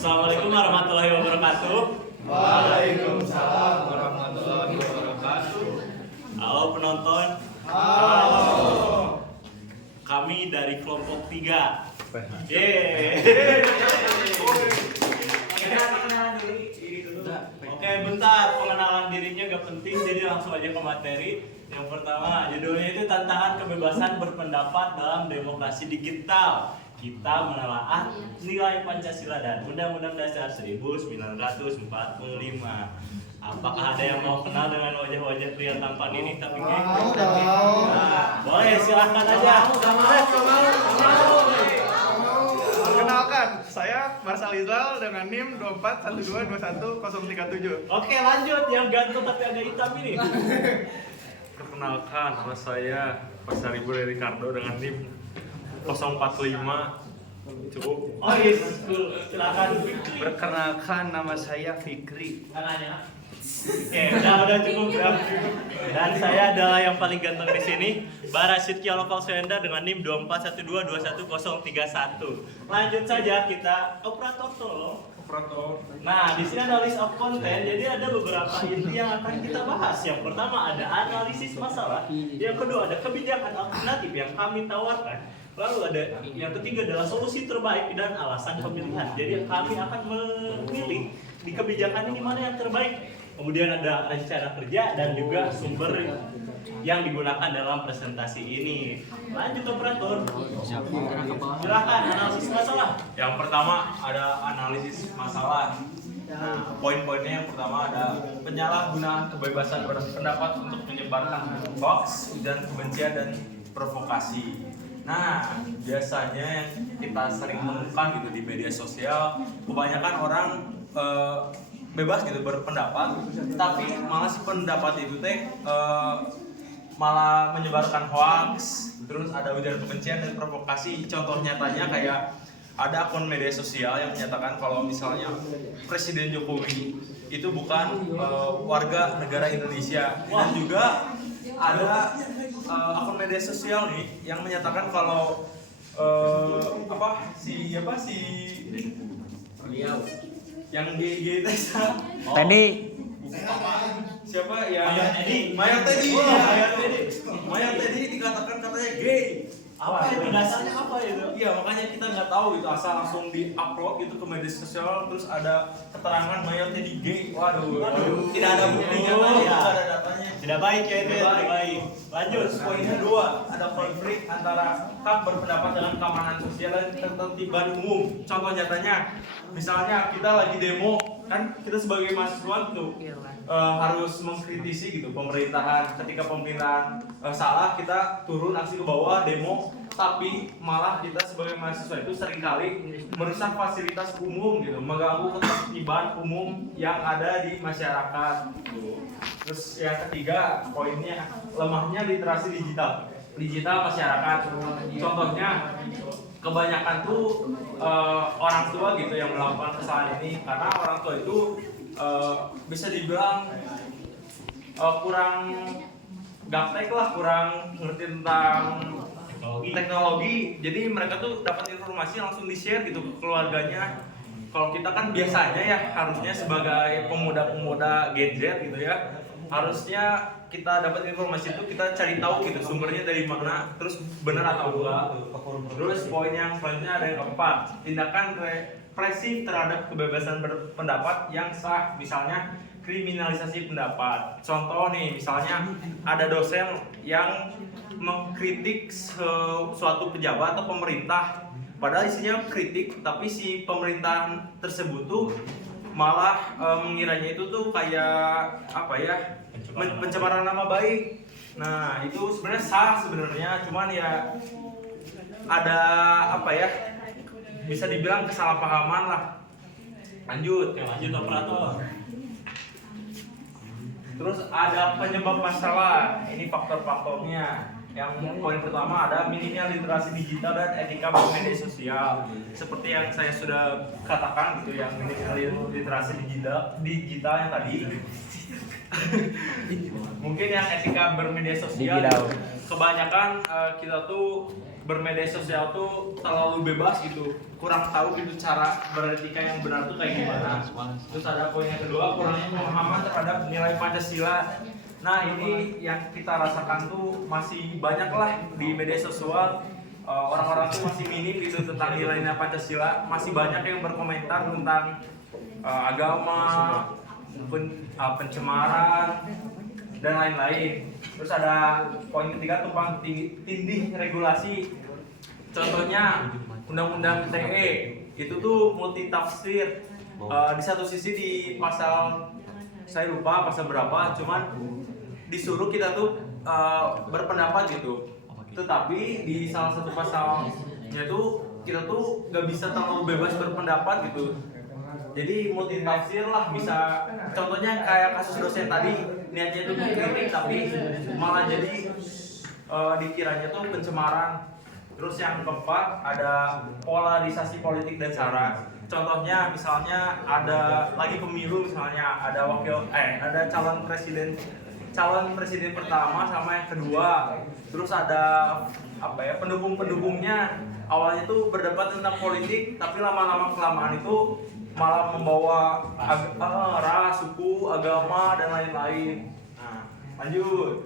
Assalamualaikum warahmatullahi wabarakatuh. Waalaikumsalam warahmatullahi wabarakatuh. Halo penonton. Halo. Kami dari kelompok 3. Yeay. Oke, bentar. Pengenalan dirinya gak penting, jadi langsung aja ke materi. Yang pertama, judulnya itu tantangan kebebasan berpendapat dalam demokrasi digital. Kita menelaah nilai Pancasila dan Undang-Undang Dasar 1945. Apakah ada yang mau kenal dengan wajah-wajah pria tampan ini? Tapi nah, boleh, silahkan aja. Perkenalkan, saya Marsal Izal dengan NIM 241221037. Oke, lanjut. Yang ganteng tapi agak hitam ini. Perkenalkan, nama saya Pasaribu Ricardo dengan NIM 045. Cukup. Oh yes, cool. Silakan. Perkenalkan, nama saya Fikri. Oke, udah cukup ya. Dan saya adalah yang paling ganteng di sini, Barasid Kialokal Suenda dengan NIM 241221031. Lanjut saja, kita operator tolong. Nah, di sini ada list of content, jadi ada beberapa inti yang akan kita bahas. Yang pertama ada analisis masalah, yang kedua ada kebijakan alternatif yang kami tawarkan. Lalu ada yang ketiga adalah solusi terbaik dan alasan pemilihan. Jadi kami akan memilih di kebijakan ini mana yang terbaik. Kemudian ada rencana kerja dan juga sumber yang digunakan dalam presentasi ini. Lanjut operator. Silakan analisis masalah. Yang pertama ada analisis masalah. Nah, poin-poinnya yang pertama ada penyalahgunaan kebebasan berpendapat untuk menyebarkan hoax dan kebencian dan provokasi. Nah, biasanya yang kita sering temukan gitu di media sosial, kebanyakan orang bebas gitu berpendapat, tapi malah si pendapat itu malah menyebarkan hoax, terus ada ujaran kebencian dan provokasi. Contoh nyatanya kayak ada akun media sosial yang menyatakan kalau misalnya Presiden Jokowi itu bukan warga negara Indonesia, dan juga ada akun media sosial nih yang menyatakan kalau yang GG Tadi siapa ya? Teddy. Maya Teddy. Oh, Maya Teddy. Maya Teddy dikatakan katanya gay. Apa itu dasarnya apa itu? Iya, makanya kita nggak tahu itu, asal langsung di-upload gitu ke media sosial, terus ada keterangan Maya Teddy gay. Waduh. Tidak ada buktinya tadi, Ya. tidak ada datanya. Tidak baik ya itu, Tidak tidak baik. Lanjut. Terus poin kedua, ada konflik antara hak berpendapat dengan keamanan sosial dan ketertiban umum. Contoh nyatanya, misalnya kita lagi demo, kan kita sebagai mahasiswa tuh harus mengkritisi gitu pemerintahan. Ketika pemerintahan salah, kita turun aksi ke bawah demo, tapi malah kita sebagai mahasiswa itu seringkali merusak fasilitas umum gitu, mengganggu ketertiban umum yang ada di masyarakat gitu. Terus yang ketiga poinnya, lemahnya literasi digital masyarakat. Contohnya kebanyakan tuh orang tua gitu yang melakukan kesalahan ini, karena orang tua itu bisa dibilang kurang gaptek lah, kurang ngerti tentang teknologi. Jadi mereka tuh dapat informasi langsung di-share gitu ke keluarganya. Kalau kita kan biasanya ya harusnya sebagai pemuda-pemuda gadget gitu ya, harusnya kita dapat informasi itu kita cari tahu gitu sumbernya dari mana, terus benar atau enggak. Terus poin yang selanjutnya ada yang keempat, tindakan represif terhadap kebebasan berpendapat yang sah, misalnya kriminalisasi pendapat. Contoh nih, misalnya ada dosen yang mengkritik suatu pejabat atau pemerintah, padahal isinya kritik, tapi si pemerintahan tersebut tuh malah mengiranya itu tuh kayak apa ya, pencemaran nama baik. Nah, itu sebenarnya sah sebenarnya, cuman ya ada apa ya, bisa dibilang kesalahpahaman lah. Lanjut operator. Terus ada penyebab masalah, ini faktor-faktornya. Yang poin pertama ada minimnya literasi digital dan etika bermedia sosial. Seperti yang saya sudah katakan gitu, yang minimnya literasi digital yang tadi. Mungkin yang etika bermedia sosial, kebanyakan kita tuh bermedia sosial tuh terlalu bebas gitu, kurang tahu gitu cara beretika yang benar tuh kayak gimana. Terus ada poin yang kedua, kurangnya pemahaman terhadap nilai Pancasila. Nah ini yang kita rasakan tuh masih banyak lah di media sosial. Orang-orang tuh masih minim gitu tentang nilai-nilai Pancasila, masih banyak yang berkomentar tentang agama, pencemaran dan lain-lain. Terus ada poin ketiga tumpang tindih regulasi. Contohnya Undang-Undang ITE itu tuh multitafsir. Di satu sisi di pasal saya lupa pasal berapa, cuman disuruh kita tuh berpendapat gitu. Tetapi di salah satu pasalnya tuh kita tuh gak bisa terlalu bebas berpendapat gitu. Jadi multi tafsir lah, bisa contohnya kayak kasus dosen tadi, niatnya itu mengkritik tapi malah jadi dikiranya tuh pencemaran. Terus yang keempat ada polarisasi politik dan sara. Contohnya misalnya ada lagi pemilu, misalnya ada ada calon presiden pertama sama yang kedua. Terus ada pendukung-pendukungnya awalnya tuh berdebat tentang politik, tapi lama-lama kelamaan itu malah membawa ras, suku, agama dan lain-lain. Nah, lanjut.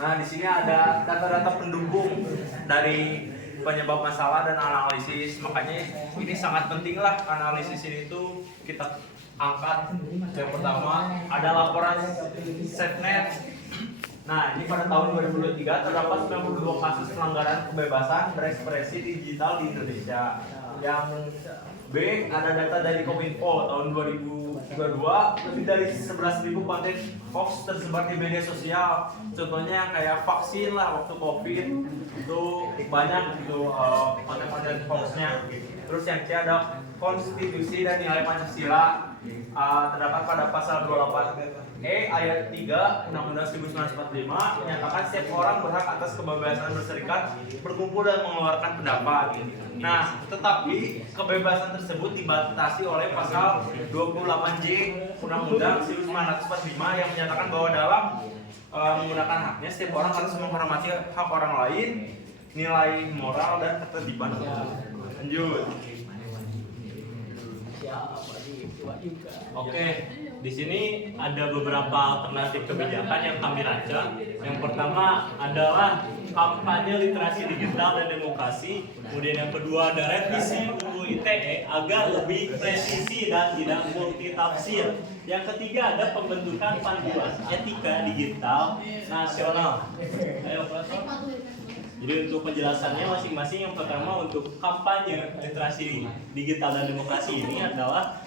Nah, di sini ada data-data pendukung dari penyebab masalah dan analisis. Makanya ini sangat penting lah, analisis ini tuh kita angkat. Yang pertama ada laporan SafeNet. Nah, ini pada tahun 2023 terdapat 92 kasus pelanggaran kebebasan berekspresi digital di Indonesia. Yang B, ada data dari Kominfo tahun 2022, lebih dari 11.000 konten hoax tersebar di media sosial. Contohnya kayak vaksin lah, waktu COVID itu banyak gitu konten-konten hoaxnya. Terus yang C ada konstitusi dan nilai Pancasila, terdapat pada pasal 28E ayat 3 Undang-Undang 1945 menyatakan setiap orang berhak atas kebebasan berserikat, berkumpul dan mengeluarkan pendapat. Nah, tetapi kebebasan tersebut dibatasi oleh pasal 28J Undang-Undang 1945 yang menyatakan bahwa dalam menggunakan haknya setiap orang harus menghormati hak orang lain, nilai moral dan ketertiban. Lanjut. Oke, di sini ada beberapa alternatif kebijakan yang kami rancang. Yang pertama adalah kampanye literasi digital dan demokrasi. Kemudian yang kedua ada revisi UU ITE agar lebih presisi dan tidak multitafsir. Yang ketiga ada pembentukan panduan etika digital nasional. Ayo, Profesor. Jadi untuk penjelasannya masing-masing, yang pertama untuk kampanye literasi digital dan demokrasi ini adalah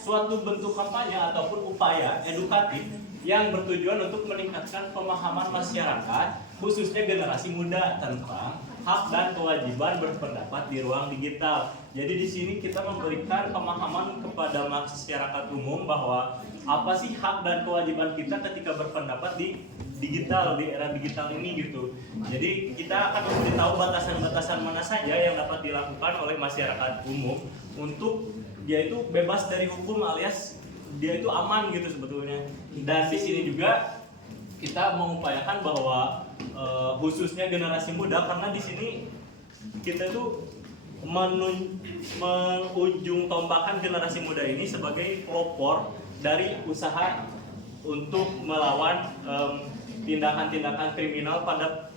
suatu bentuk kampanye ataupun upaya edukatif yang bertujuan untuk meningkatkan pemahaman masyarakat, khususnya generasi muda tentang hak dan kewajiban berpendapat di ruang digital. Jadi di sini kita memberikan pemahaman kepada masyarakat umum bahwa apa sih hak dan kewajiban kita ketika berpendapat di digital, di era digital ini gitu. Jadi kita akan memberitahu batasan-batasan mana saja yang dapat dilakukan oleh masyarakat umum untuk dia itu bebas dari hukum alias dia itu aman gitu sebetulnya. Dan di sini juga kita mengupayakan bahwa khususnya generasi muda, karena di sini kita itu mengujung tombakkan generasi muda ini sebagai pelopor dari usaha untuk melawan tindakan-tindakan kriminal pada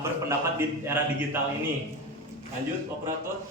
berpendapat di era digital ini. Lanjut, operator.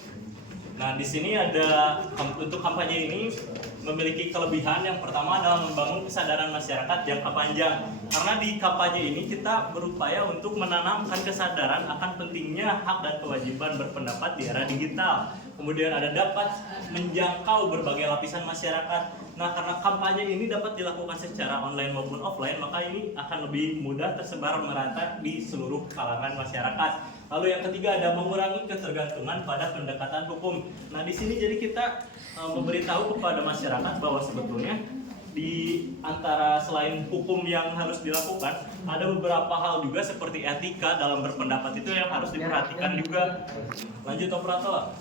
Nah, di sini ada untuk kampanye ini memiliki kelebihan. Yang pertama adalah membangun kesadaran masyarakat jangka panjang. Karena di kampanye ini kita berupaya untuk menanamkan kesadaran akan pentingnya hak dan kewajiban berpendapat di era digital. Kemudian ada dapat menjangkau berbagai lapisan masyarakat. Nah, karena kampanye ini dapat dilakukan secara online maupun offline, maka ini akan lebih mudah tersebar merata di seluruh kalangan masyarakat. Lalu yang ketiga ada mengurangi ketergantungan pada pendekatan hukum. Nah, di sini jadi kita memberitahu kepada masyarakat bahwa sebetulnya di antara selain hukum yang harus dilakukan, ada beberapa hal juga seperti etika dalam berpendapat itu yang harus diperhatikan juga. Lanjut, operator.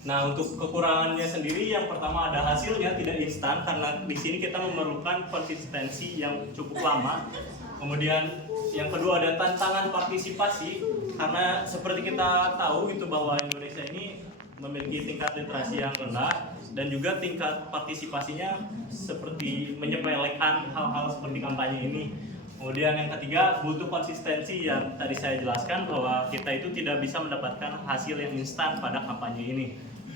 Nah, untuk kekurangannya sendiri, yang pertama ada hasilnya tidak instan karena di sini kita memerlukan konsistensi yang cukup lama. Kemudian yang kedua ada tantangan partisipasi, karena seperti kita tahu gitu bahwa Indonesia ini memiliki tingkat literasi yang rendah dan juga tingkat partisipasinya seperti menyepelekan hal-hal seperti kampanye ini. Kemudian yang ketiga butuh konsistensi yang tadi saya jelaskan bahwa kita itu tidak bisa mendapatkan hasil yang instan pada kampanye ini.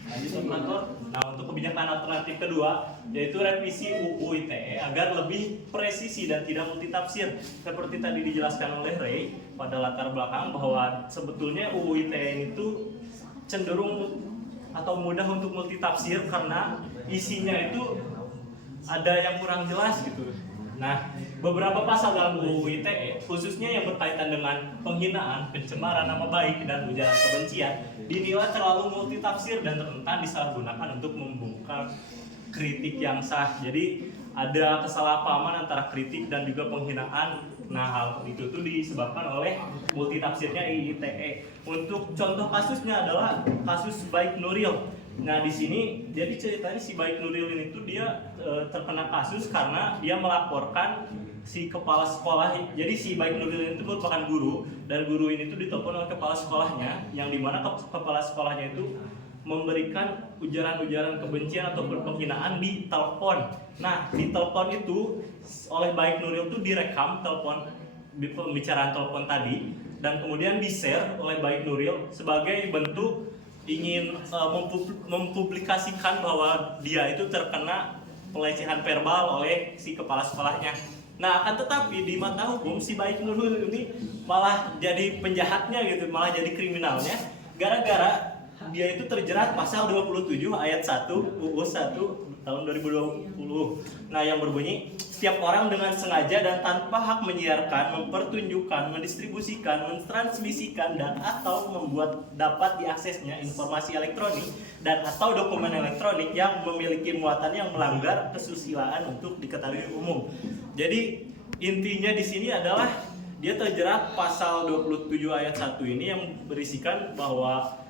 Lanjut operator. Nah, untuk kebijakan alternatif kedua yaitu revisi UU ITE agar lebih presisi dan tidak multitafsir. Seperti tadi dijelaskan oleh Ray pada latar belakang bahwa sebetulnya UU ITE itu cenderung atau mudah untuk multitafsir karena isinya itu ada yang kurang jelas gitu. Nah, beberapa pasal dalam UU ITE, khususnya yang berkaitan dengan penghinaan, pencemaran nama baik, dan ujaran kebencian, dinilai terlalu multitafsir dan rentan disalahgunakan untuk membungkam kritik yang sah. Jadi ada kesalahpahaman antara kritik dan juga penghinaan. Nah, hal itu tuh disebabkan oleh multitafsirnya ITE. Untuk contoh kasusnya adalah kasus Baik Nuril. Nah, di sini jadi ceritanya si Baik Nuril ini tuh dia terkena kasus karena dia melaporkan si kepala sekolah. Jadi si Baik Nuril itu merupakan guru dan guru ini tuh ditelepon oleh kepala sekolahnya, yang dimana kepala sekolahnya itu memberikan ujaran-ujaran kebencian atau penghinaan di telepon. Nah, di telepon itu oleh Baik Nuril itu direkam telepon, pembicaraan telepon tadi, dan kemudian di-share oleh Baik Nuril sebagai bentuk ingin mempublikasikan bahwa dia itu terkena pelecehan verbal oleh si kepala sekolahnya. Nah, akan tetapi di mata hukum si Baik Nuril ini malah jadi penjahatnya gitu, malah jadi kriminalnya gara-gara dia itu terjerat pasal 27 ayat 1 UU 1 tahun 2020. Nah, yang berbunyi, setiap orang dengan sengaja dan tanpa hak menyiarkan, mempertunjukkan, mendistribusikan, mentransmisikan, dan atau membuat dapat diaksesnya informasi elektronik dan atau dokumen elektronik yang memiliki muatan yang melanggar kesusilaan untuk diketahui umum. Jadi intinya di sini adalah dia terjerat pasal 27 ayat 1 ini yang berisikan bahwa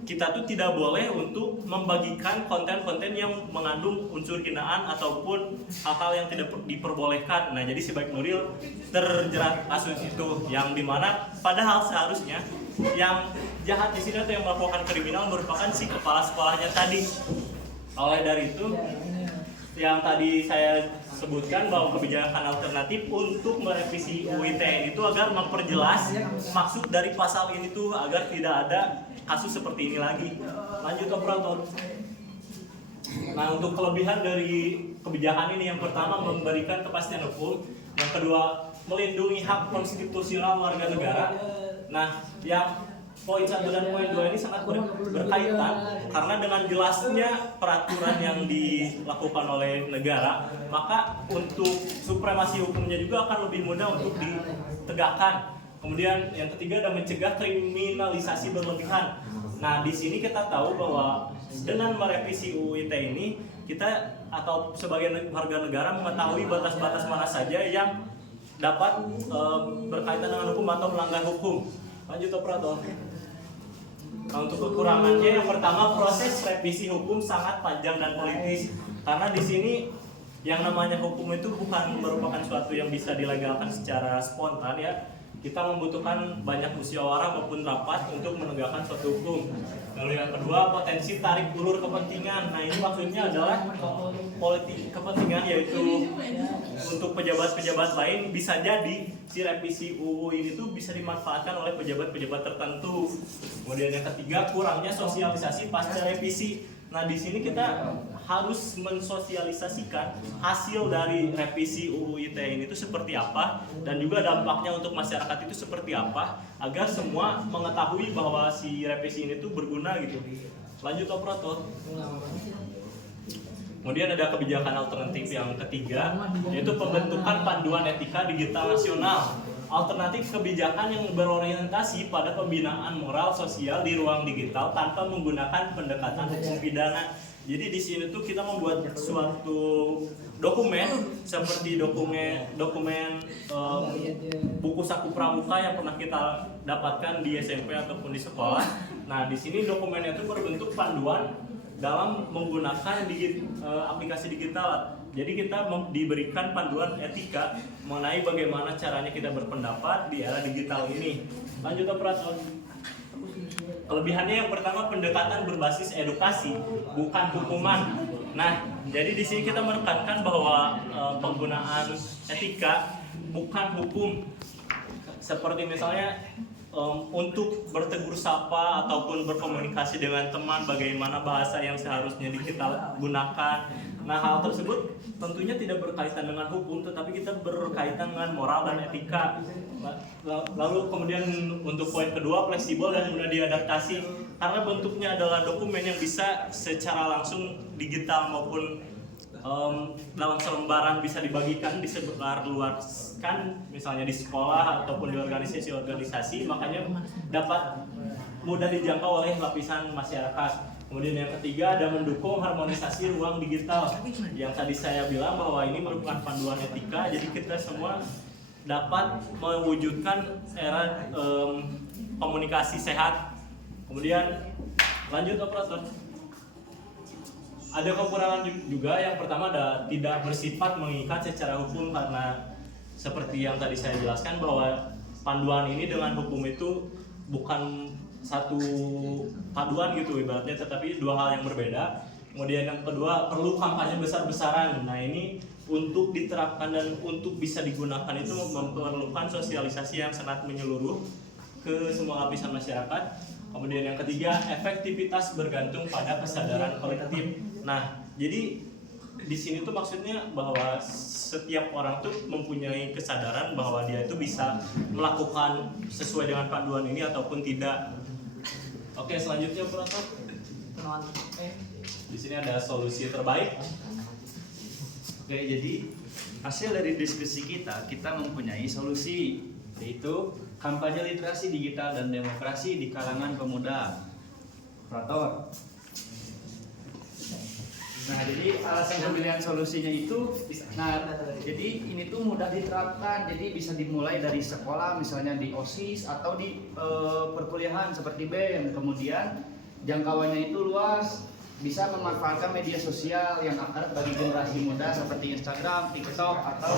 kita tuh tidak boleh untuk membagikan konten-konten yang mengandung unsur hinaan ataupun hal-hal yang tidak diperbolehkan. Nah, jadi si Baik Nuril terjerat kasus itu, yang dimana padahal seharusnya yang jahat di sini atau yang melakukan kriminal merupakan si kepala sekolahnya tadi. Oleh dari itu, yang tadi saya sebutkan bahwa kebijakan alternatif untuk merevisi UU ITE itu agar memperjelas maksud dari pasal ini tuh agar tidak ada kasus seperti ini lagi. Lanjut operator. Nah, untuk kelebihan dari kebijakan ini, yang pertama memberikan kepastian hukum, yang kedua melindungi hak konstitusional warga negara. Nah, yang poin 1 dan poin 2 ini sangat berkaitan karena dengan jelasnya peraturan yang dilakukan oleh negara, maka untuk supremasi hukumnya juga akan lebih mudah untuk ditegakkan. Kemudian yang ketiga ada mencegah kriminalisasi berlebihan. Nah, di sini kita tahu bahwa dengan merevisi UU ITE ini, kita atau sebagian warga negara mengetahui batas-batas mana saja yang dapat berkaitan dengan hukum atau melanggar hukum. Lanjut operator. Nah, untuk kekurangannya, yang pertama proses revisi hukum sangat panjang dan politis, karena di sini yang namanya hukum itu bukan merupakan suatu yang bisa dilegalkan secara spontan ya. Kita membutuhkan banyak musyawarah maupun rapat untuk menegakkan suatu hukum. Lalu yang kedua, potensi tarik ulur kepentingan. Nah, ini maksudnya adalah politik kepentingan, yaitu untuk pejabat-pejabat lain bisa jadi si revisi UU ini tuh bisa dimanfaatkan oleh pejabat-pejabat tertentu. Kemudian yang ketiga, kurangnya sosialisasi pasca revisi. Nah, di sini kita harus mensosialisasikan hasil dari revisi UU ITE ini itu seperti apa dan juga dampaknya untuk masyarakat itu seperti apa agar semua mengetahui bahwa si revisi ini tuh berguna gitu. Lanjut operator. Kemudian ada kebijakan alternatif yang ketiga, yaitu pembentukan panduan etika digital nasional. Alternatif kebijakan yang berorientasi pada pembinaan moral sosial di ruang digital tanpa menggunakan pendekatan hukum pidana. Jadi di sini tuh kita membuat suatu dokumen seperti dokumen buku saku pramuka yang pernah kita dapatkan di SMP ataupun di sekolah. Nah, di sini dokumennya itu berbentuk panduan dalam menggunakan aplikasi digital. Jadi kita diberikan panduan etika mengenai bagaimana caranya kita berpendapat di era digital ini. Lanjut operator. Kelebihannya yang pertama, pendekatan berbasis edukasi, bukan hukuman. Nah, jadi di sini kita menekankan bahwa penggunaan etika bukan hukum. Seperti misalnya untuk bertegur sapa ataupun berkomunikasi dengan teman, bagaimana bahasa yang seharusnya kita gunakan. Nah, hal tersebut tentunya tidak berkaitan dengan hukum, tetapi kita berkaitan dengan moral dan etika. Lalu kemudian untuk poin kedua, fleksibel dan mudah diadaptasi, karena bentuknya adalah dokumen yang bisa secara langsung digital maupun dalam selembaran bisa dibagikan, disebarluaskan, misalnya di sekolah ataupun di organisasi-organisasi, makanya dapat mudah dijangkau oleh lapisan masyarakat. Kemudian yang ketiga, ada mendukung harmonisasi ruang digital. Yang tadi saya bilang bahwa ini merupakan panduan etika, jadi kita semua dapat mewujudkan era komunikasi sehat. Kemudian lanjut operator. Ada kekurangan juga, yang pertama tidak bersifat mengikat secara hukum, karena seperti yang tadi saya jelaskan bahwa panduan ini dengan hukum itu bukan satu paduan gitu ibaratnya, tetapi dua hal yang berbeda. Kemudian yang kedua, perlu kampanye besar-besaran. Nah, ini untuk diterapkan dan untuk bisa digunakan itu memerlukan sosialisasi yang sangat menyeluruh ke semua lapisan masyarakat. Kemudian yang ketiga, efektivitas bergantung pada kesadaran kolektif. Nah, jadi di sini tuh maksudnya bahwa setiap orang tuh mempunyai kesadaran bahwa dia itu bisa melakukan sesuai dengan panduan ini ataupun tidak. Oke, selanjutnya operator. Di sini ada solusi terbaik. Oke, jadi hasil dari diskusi kita mempunyai solusi, yaitu kampanye literasi digital dan demokrasi di kalangan pemuda. Operator. Nah, jadi alasan pemilihan solusinya itu, jadi ini tuh mudah diterapkan, jadi bisa dimulai dari sekolah, misalnya di OSIS atau di perkuliahan seperti BEM. Kemudian jangkauannya itu luas, bisa memanfaatkan media sosial yang akrab bagi generasi muda seperti Instagram, TikTok, atau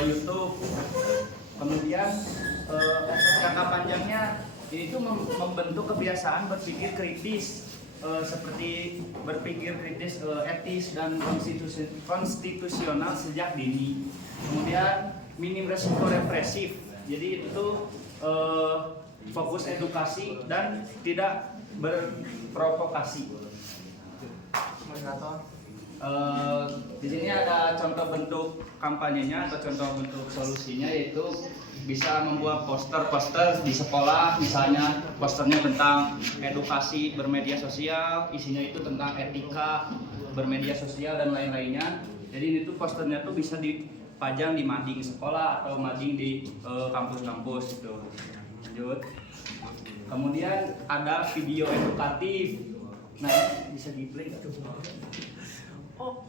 YouTube. Kemudian jangka panjangnya ini tuh membentuk kebiasaan berpikir kritis, seperti berpikir kritis, etis dan konstitusional sejak dini. Kemudian minim resiko represif, jadi itu fokus edukasi dan tidak berprovokasi. Di sini ada contoh bentuk kampanyenya atau contoh bentuk solusinya, yaitu bisa membuat poster-poster di sekolah, misalnya posternya tentang edukasi bermedia sosial, isinya itu tentang etika bermedia sosial dan lain-lainnya. Jadi ini tuh posternya tuh bisa dipajang di mading sekolah atau mading di kampus-kampus gitu. Lanjut. Kemudian ada video edukatif. Nah, bisa di play nggak? Oh,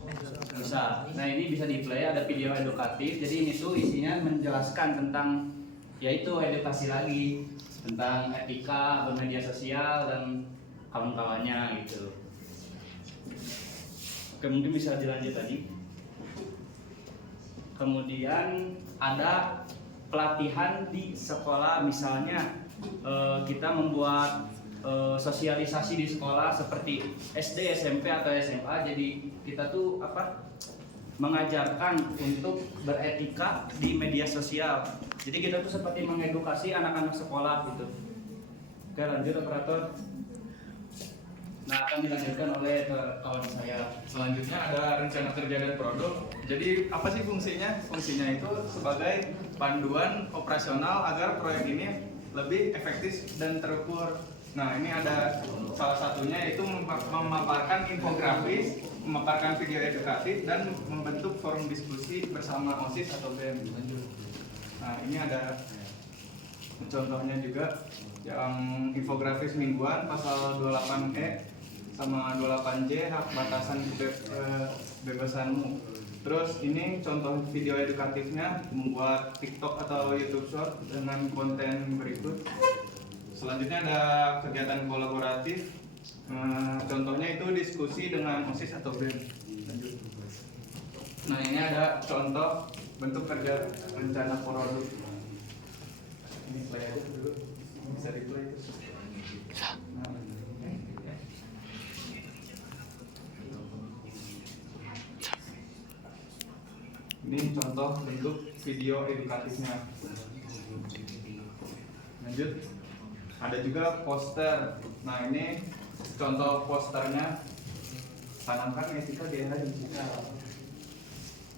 bisa. Nah, ini bisa di play, ada video edukatif. Jadi ini tuh isinya menjelaskan tentang, yaitu edukasi lagi tentang etika bermedia sosial dan kawan-kawannya gitu. Oke, mungkin bisa dilanjut tadi. Kemudian ada pelatihan di sekolah, misalnya kita membuat sosialisasi di sekolah seperti SD, SMP atau SMA. Jadi kita tuh mengajarkan untuk beretika di media sosial. Jadi kita tuh seperti mengedukasi anak-anak sekolah gitu. Oke, lanjut operator. Nah, akan dilanjutkan oleh kawan saya. Selanjutnya ada rencana kerja dan produk. Jadi apa sih fungsinya? Fungsinya itu sebagai panduan operasional agar proyek ini lebih efektif dan terukur. Nah, ini ada salah satunya, yaitu memaparkan infografis, memaparkan video edukatif, dan membentuk forum diskusi bersama OSIS atau BEM. Nah, ini ada contohnya juga, yang infografis mingguan pasal 28E sama 28J, hak batasan kebebasanmu. Terus ini contoh video edukatifnya, membuat TikTok atau YouTube Short dengan konten berikut. Selanjutnya ada kegiatan kolaboratif, Contohnya itu diskusi dengan OSIS atau BEM. Lanjut. Nah ini ada contoh bentuk kerja rencana produk. Ini play aja dulu, bisa di play itu. Nah, ini contoh bentuk video edukatifnya. Lanjut, ada juga poster. Nah ini contoh posternya, tanamkan etika di era digital.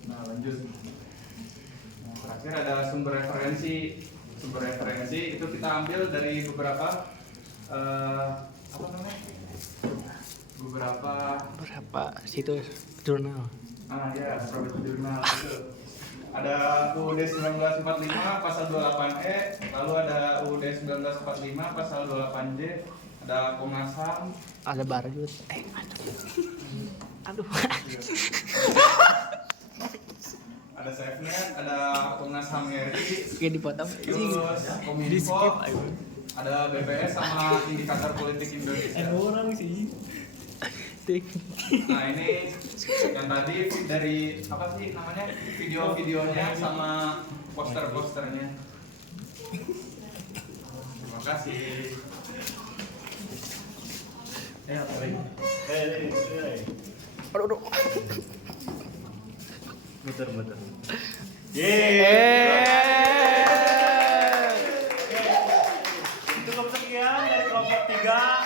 Nah lanjut. Nah, terakhir ada sumber referensi. Sumber referensi itu kita ambil dari beberapa apa namanya? Berapa situs jurnal? Ya, produk jurnal itu. Ada UUD 1945 pasal 28E, lalu ada UUD 1945 pasal 28J, ada Komnas HAM, Ada Barjut. Aduh. ada SafeNet, ada Komnas HAM RI, Kayak dipotong. terus Kominfo, ada BPS sama Indikator Politik Indonesia. Orang sih. Nah ini yang tadi dari apa sih namanya, video-videonya sama poster-posternya. Terima kasih. Aduh. Betul. Cukup sekian dari kelompok 3.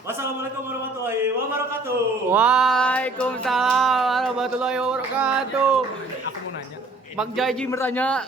Wassalamualaikum warahmatullahi wabarakatuh. Waalaikumsalam warahmatullahi wabarakatuh. Aku mau nanya. Bang Jaiji bertanya,